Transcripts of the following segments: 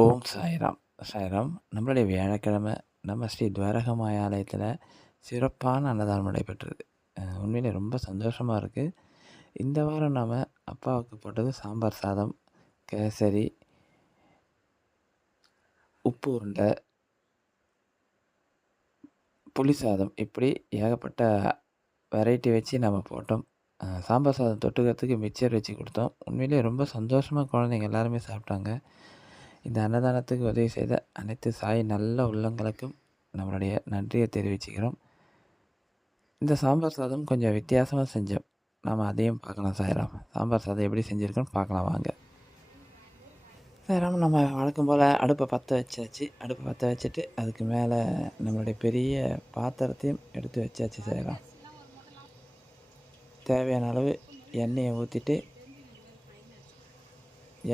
ஓம் சாய்ராம். சாய்ராம். நம்மளுடைய வியாழக்கிழமை நம்ம ஸ்ரீ துவாரகமாய ஆலயத்தில் சிறப்பான அன்னதானம் நடைபெற்றது. உண்மையிலே ரொம்ப சந்தோஷமாக இருக்குது. இந்த வாரம் நாம் அப்பாவுக்கு போட்டது சாம்பார் சாதம், கேசரி, உப்பு உருண்டை, புளி சாதம், இப்படி ஏகப்பட்ட வெரைட்டி வச்சு நம்ம போட்டோம். சாம்பார் சாதம் தொட்டுக்கிறதுக்கு மிக்சர் வச்சு கொடுத்தோம். உண்மையிலேயே ரொம்ப சந்தோஷமாக குழந்தைங்க எல்லாருமே சாப்பிட்டாங்க. இந்த அன்னதானத்துக்கு உதவி செய்த அனைத்து சாய் நல்ல உள்ளங்களுக்கும் நம்மளுடைய நன்றியை தெரிவிச்சுக்கிறோம். இந்த சாம்பார் சாதம் கொஞ்சம் வித்தியாசமாக செஞ்சோம். நாம் அதையும் பார்க்கலாம் சாய்ராம். சாம்பார் சாதம் எப்படி செஞ்சுருக்கோன்னு பார்க்கலாம் வாங்க. சாய்ராம், நம்ம வழக்கம் போல் அடுப்பை பற்ற வச்சாச்சு. அடுப்பை பற்ற வச்சுட்டு அதுக்கு மேலே நம்மளுடைய பெரிய பாத்திரத்தையும் எடுத்து வச்சாச்சு சாய்ராம். தேவையான அளவு எண்ணெயை ஊற்றிட்டு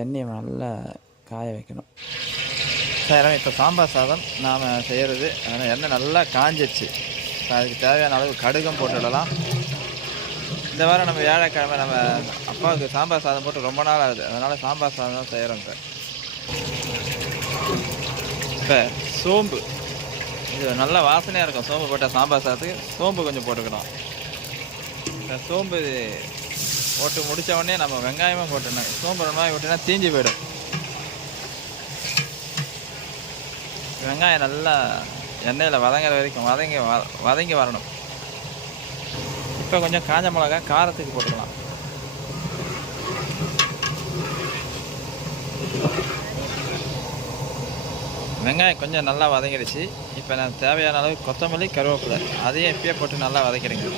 எண்ணெயை நல்லா காய வைக்கணும். சாய்ராம், இப்போ சாம்பார் சாதம் நாம் செய்கிறது எண்ணெய் நல்லா காஞ்சிச்சு. அதுக்கு தேவையான அளவு கடுகும் போட்டுவிடலாம். இந்த வாரம் நம்ம வியாழக்கிழமை நம்ம அப்பாவுக்கு சாம்பார் சாதம் போட்டு ரொம்ப நாள் ஆகுது. அதனால் சாம்பார் சாதம் தான் செய்கிறோம். இப்போ சோம்பு, இது நல்ல வாசனையாக இருக்கும். சோம்பு போட்டால் சாம்பார் சாதத்துக்கு சோம்பு கொஞ்சம் போட்டுக்கணும். இந்த சோம்பு போட்டு முடித்த உடனே நம்ம வெங்காயமும் போட்டுடணும். சோம்பு வெங்காயம் போட்டோன்னா தீஞ்சு போயிடும். வெங்காயம் நல்லா எண்ணெயில் வதங்குற வரைக்கும் வதங்கி வரணும். இப்போ கொஞ்சம் காஞ்ச மிளகா காரத்துக்கு போட்டுக்கலாம். வெங்காயம் கொஞ்சம் நல்லா வதங்கிடுச்சு. இப்போ நான் தேவையான அளவு கொத்தமல்லி, கருவேப்பிலை அதையும் இப்பயே போட்டு நல்லா வதக்கிடுங்க.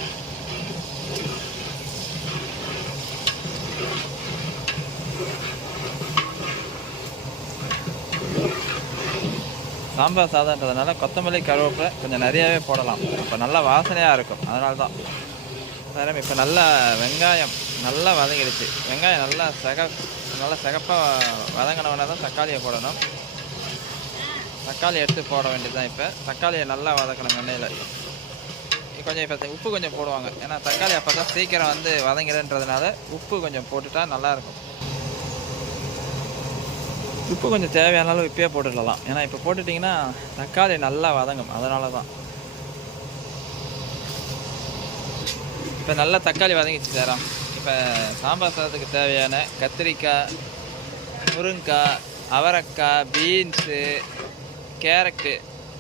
சாம்பார் சாதம்ன்றதுனால கொத்தமல்லி, கருவேப்பிலை கொஞ்சம் நிறையாவே போடலாம். இப்போ நல்லா வாசனையாக இருக்கும். அதனால தான் வேறு. இப்போ நல்லா வெங்காயம் நல்லா வதங்கிடுச்சு. வெங்காயம் நல்லா சிகப்பாக வதங்கினவொன்னே தான் தக்காளியை போடணும். தக்காளி எடுத்து போட வேண்டியது தான். இப்போ தக்காளியை நல்லா வதக்கணும் எண்ணெயில். கொஞ்சம் இப்போ உப்பு கொஞ்சம் போடுவாங்க. ஏன்னா தக்காளி அப்போ தான் சீக்கிரம் வதங்கிடுன்றதுனால உப்பு கொஞ்சம் போட்டுட்டா நல்லாயிருக்கும். உப்பு கொஞ்சம் தேவையான அளவு இப்பயே போட்டுடலாம். ஏன்னா இப்போ போட்டுட்டிங்கன்னா தக்காளி நல்லா வதங்கும். அதனால தான். இப்போ நல்லா தக்காளி வதங்கிச்சு சாராம். இப்போ சாம்பார் சாதத்துக்கு தேவையான கத்திரிக்காய், முருங்கைக்காய், அவரைக்காய், பீன்ஸு, கேரட்டு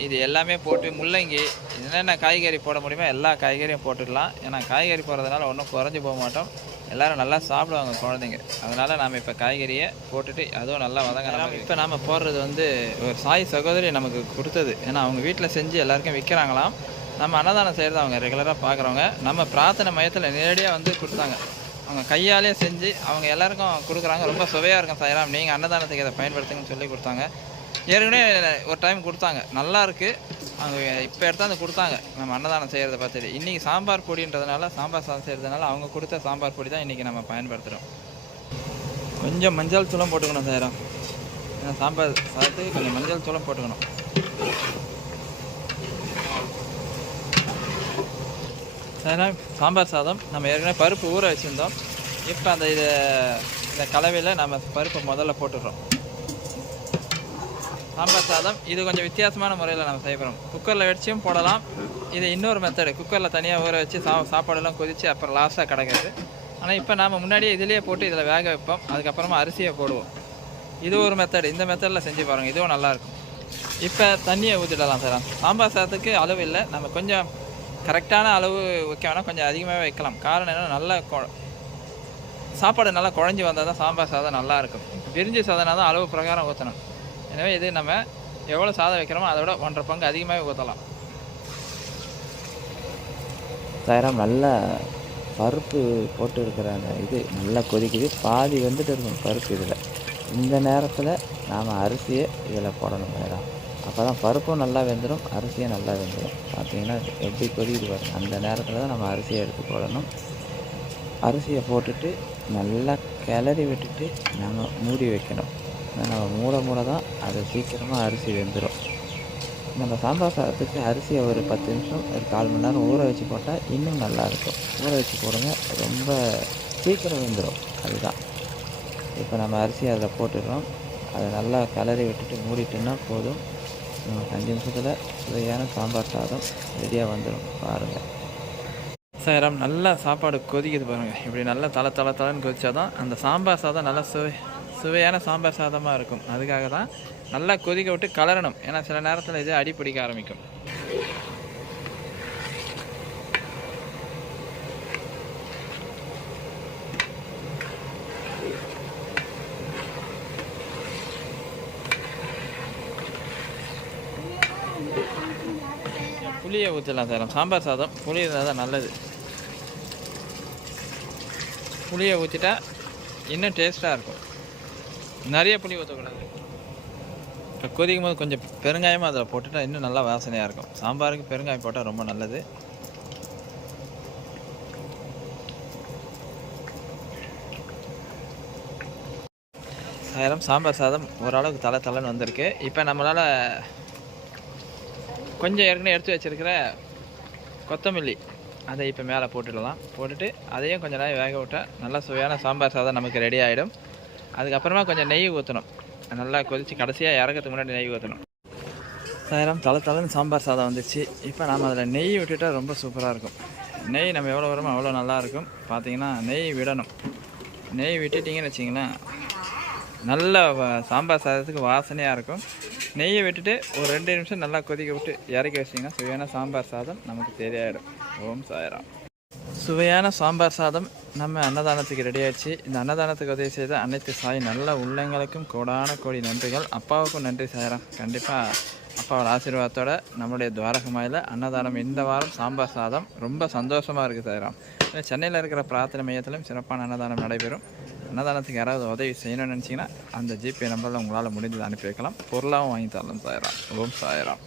இது எல்லாமே போட்டு, முள்ளங்கி, என்னென்ன காய்கறி போட முடியுமோ எல்லா காய்கறியும் போட்டுடலாம். ஏன்னா காய்கறி போடுறதுனால ஒன்றும் குறைஞ்சி போக மாட்டோம். எல்லோரும் நல்லா சாப்பிடுவாங்க குழந்தைங்க. அதனால் நாம் இப்போ காய்கறியை போட்டுட்டு அதுவும் நல்லா வதங்கலாம். இப்போ நாம் போடுறது ஒரு சாய் சகோதரி நமக்கு கொடுத்தது. ஏன்னா அவங்க வீட்டில் செஞ்சு எல்லாருக்கும் விற்கிறாங்களாம். நம்ம அன்னதானம் செய்கிறது அவங்க ரெகுலராக பார்க்குறவங்க. நம்ம பிரார்த்தனை மையத்தில் நேரடியாக கொடுத்தாங்க. அவங்க கையாலே செஞ்சு அவங்க எல்லாருக்கும் கொடுக்குறாங்க. ரொம்ப சுவையாக இருக்கும் சாய்ராம். நீங்கள் அன்னதானத்துக்கு இதை பயன்படுத்துங்கன்னு சொல்லி கொடுத்தாங்க. ஏற்கனவே ஒரு டைம் கொடுத்தாங்க, நல்லா இருக்குது. அவங்க இப்போ எடுத்தாந்து கொடுத்தாங்க நம்ம அன்னதானம் செய்கிறத பார்த்துட்டு. இன்றைக்கி சாம்பார் பொடின்றதுனால, சாம்பார் சாதம் செய்கிறதுனால அவங்க கொடுத்த சாம்பார் பொடி தான் இன்றைக்கி நம்ம பயன்படுத்துகிறோம். கொஞ்சம் மஞ்சள் தூளும் போட்டுக்கணும் சாய்ராம். ஏன்னா சாம்பார் சாதத்துக்கு கொஞ்சம் மஞ்சள் தூளும் போட்டுக்கணும். சாய்ராம், சாம்பார் சாதம் நம்ம ஏற்கனவே பருப்பு ஊற வச்சுருந்தோம். இப்போ இந்த கலவையில் நம்ம பருப்பை முதல்ல போட்டுடுறோம். சாம்பார் சாதம் இது கொஞ்சம் வித்தியாசமான முறையில் நம்ம செய்யப்படுறோம். குக்கரில் வச்சும் போடலாம். இது இன்னொரு மெத்தடு. குக்கரில் தனியாக ஊற வச்சு சாப்பாடெல்லாம் கொதித்து அப்புறம் லாஸ்ட்டாக கிடக்காது. ஆனால் இப்போ நாம் முன்னாடியே இதிலேயே போட்டு இதில் வேக வைப்போம். அதுக்கப்புறமா அரிசியை போடுவோம். இது ஒரு மெத்தடு. இந்த மெத்தடில் செஞ்சு பாருங்கள், இதுவும் நல்லாயிருக்கும். இப்போ தண்ணியை ஊற்றிடலாம் சார். சாம்பார் சாதத்துக்கு அளவு இல்லை, நம்ம கொஞ்சம் கரெக்டான அளவு வைக்க வேணால் கொஞ்சம் அதிகமாகவே வைக்கலாம். காரணம் என்னென்னா நல்லா சாப்பாடு நல்லா குழஞ்சி வந்தால் தான் சாம்பார் சாதம் நல்லாயிருக்கும். பிரிஞ்சி சாதம்னா தான் அளவு பிரகாரம் ஊற்றணும். எனவே இது நம்ம எவ்வளோ சாதம் வைக்கிறோமோ அதை விட 1.5 பங்கு அதிகமாகவே ஊற்றலாம். சாய்ராம், நல்லா பருப்பு போட்டு இருக்கிற அந்த நல்லா கொதிக்குது. பாதி வந்துட்டு இருக்கும் பருப்பு இதில். இந்த நேரத்தில் நாம் அரிசியை இதில் போடணும் சாய்ராம். அப்போ தான் பருப்பும் நல்லா வெந்துடும், அரிசியும் நல்லா வெந்துடும். பார்த்தீங்கன்னா எப்படி கொதிக்குது பாருங்கள். அந்த நேரத்தில் தான் நம்ம அரிசியை எடுத்து போடணும். அரிசியை போட்டுட்டு நல்லா கிளறி விட்டுட்டு நம்ம மூடி வைக்கணும். நம்ம மூட தான் அது சீக்கிரமாக அரிசி வெந்துடும். நம்ம சாம்பார் சாதத்துக்கு அரிசியை ஒரு 10 நிமிஷம், ஒரு 1/4 மணி நேரம் ஊற வச்சு போட்டால் இன்னும் நல்லாயிருக்கும். ஊற வச்சு போடுங்க, ரொம்ப சீக்கிரம் வெந்துடும். அதுதான். இப்போ நம்ம அரிசியை அதில் போட்டுடுறோம். அதை நல்லா கிளறி விட்டுட்டு மூடிட்டோன்னா போதும். நமக்கு 5 நிமிஷத்தில் சுவையான சாம்பார் சாதம் ரெடியாக வந்துடும். பாருங்கள். சாயிரம் நல்லா சாப்பாடு கொதிக்குது பாருங்கள். இப்படி நல்லா தளன்னு கொதிச்சா தான் அந்த சாம்பார் சாதம் நல்லா சுவையான சாம்பார் சாதமாக இருக்கும். அதுக்காக தான் நல்லா கொதிக்க விட்டு கலரணும். ஏன்னா சில நேரத்தில் இது அடி பிடிக்க ஆரம்பிக்கும். புளியை ஊற்றலாம் சார். சாம்பார் சாதம் புளி இருந்தால் தான் நல்லது. புளியை ஊற்றிட்டா இன்னும் டேஸ்ட்டாக இருக்கும். நிறைய புளி ஊற்றக்கூடாது. இப்போ கொதிக்கும் போது கொஞ்சம் பெருங்காயமாக அதில் போட்டுட்டா இன்னும் நல்லா வாசனையாக இருக்கும். சாம்பாருக்கு பெருங்காயம் போட்டால் ரொம்ப நல்லது. சாம்பார் சாதம் ஓரளவுக்கு தளன்னு வந்திருக்கு. இப்போ நம்மளால் கொஞ்சம் ஏற்கனவே எடுத்து வச்சுருக்கிற கொத்தமல்லி அதை இப்போ மேலே போட்டுடலாம். போட்டுட்டு அதையும் கொஞ்சம் நேரம் வேக விட்டால் நல்லா சுவையான சாம்பார் சாதம் நமக்கு ரெடி ஆகிடும். அதுக்கப்புறமா கொஞ்சம் நெய் ஊற்றணும். நல்லா கொதித்து கடைசியாக இறக்கிறதுக்கு முன்னாடி நெய் ஊற்றணும். தளன்னு சாம்பார் சாதம் வந்துச்சு. இப்போ நாம் அதில் நெய் விட்டுட்டால் ரொம்ப சூப்பராக இருக்கும். நெய் நம்ம எவ்வளோ வருமோ அவ்வளோ நல்லாயிருக்கும். பார்த்தீங்கன்னா நெய் விடணும். நெய் விட்டுட்டிங்கன்னு வச்சிங்களேன், நல்ல சாம்பார் சாதத்துக்கு வாசனையாக இருக்கும். நெய்யை விட்டுட்டு ஒரு 2 நிமிஷம் நல்லா கொதிக்க விட்டு இறக்கி வச்சிங்கன்னா சுவையான சாம்பார் சாதம் நமக்கு தெரியாயிடும். ஓம் சாய்ராம். சுவையான சாம்பார் சாதம் நம்ம அன்னதானத்துக்கு ரெடி ஆயிடுச்சு. இந்த அன்னதானத்துக்கு உதவி செய்த அனைத்து சாய் நல்ல உள்ளங்களுக்கும் கோடான கோடி நன்றிகள். அப்பாவுக்கும் நன்றி சாய்ராம். கண்டிப்பாக அப்பாவோட ஆசீர்வாதத்தோட நம்மளுடைய துவாரகமாயில் அன்னதானம் இந்த வாரம் சாம்பார் சாதம் ரொம்ப சந்தோஷமாக இருக்குது சாய்ராம். சென்னையில் இருக்கிற பிரார்த்தனை மையத்திலும் சிறப்பான அன்னதானம் நடைபெறும். அன்னதானத்துக்கு யாராவது உதவி செய்யணும்னு நினச்சிங்கன்னா அந்த ஜிபே நம்பரில் உங்களால் முடிஞ்சதை அனுப்பி வைக்கலாம். பொருளாகவும் வாங்கி தரலாம் சாய்ராம். ஓம் சாய்ராம்.